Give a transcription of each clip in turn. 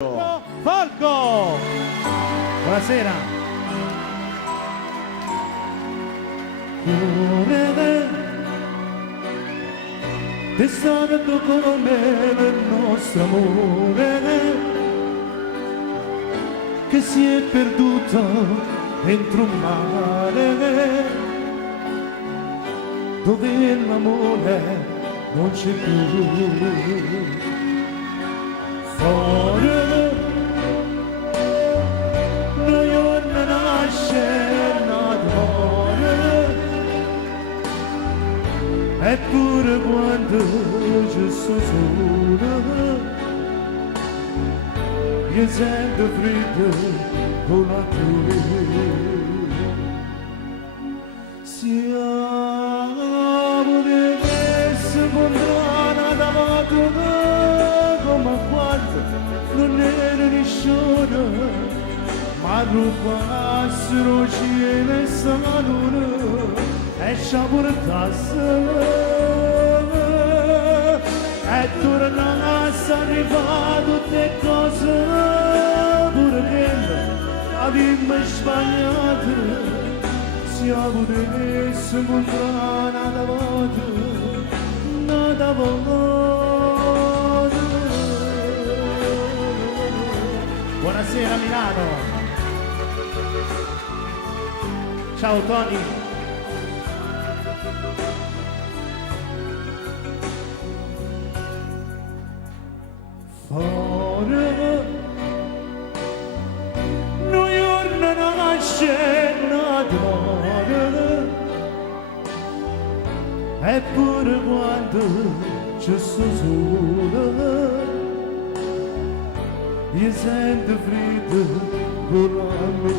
Falco! Buonasera! È stato come il nostro amore che si è perduto dentro un mare dove l'amore non c'è più. Fuori noi non nasce d'amore, eppure quando ci sto solo io sento freddo con la tua. Siamo diversi lontana da moto come quando non era nessuno, ma rubassero cielo e salone e sciaportassero e tornasse a rifare tutte cose pure che abbiamo sbagliato. Siamo diversi lontana da moto, da moto. Buonasera Milano! Ciao Tony! Fuori noi non nasce d'amore, eppure quando ci sto solo io sento freddo con la me.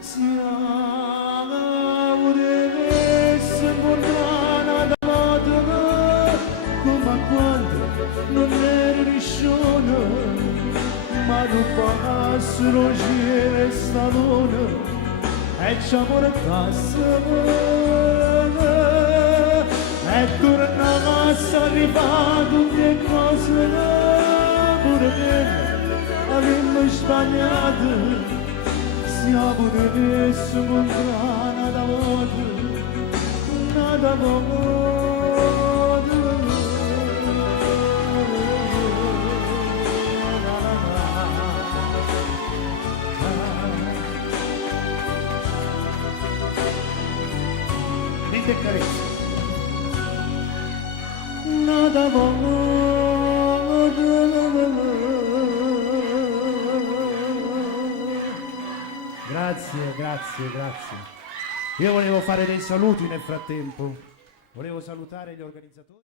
Siamo diversi lontana da moto come quando non era nessuno, ma non passano cielo e salone e ci portassero e tornasse a rifare tutte cose pure che abbiamo sbagliato. Siamo diversi lontana da moto, da moto. Niente carezze! Nada Grazie, grazie, grazie. Io volevo fare dei saluti nel frattempo. Volevo salutare gli organizzatori.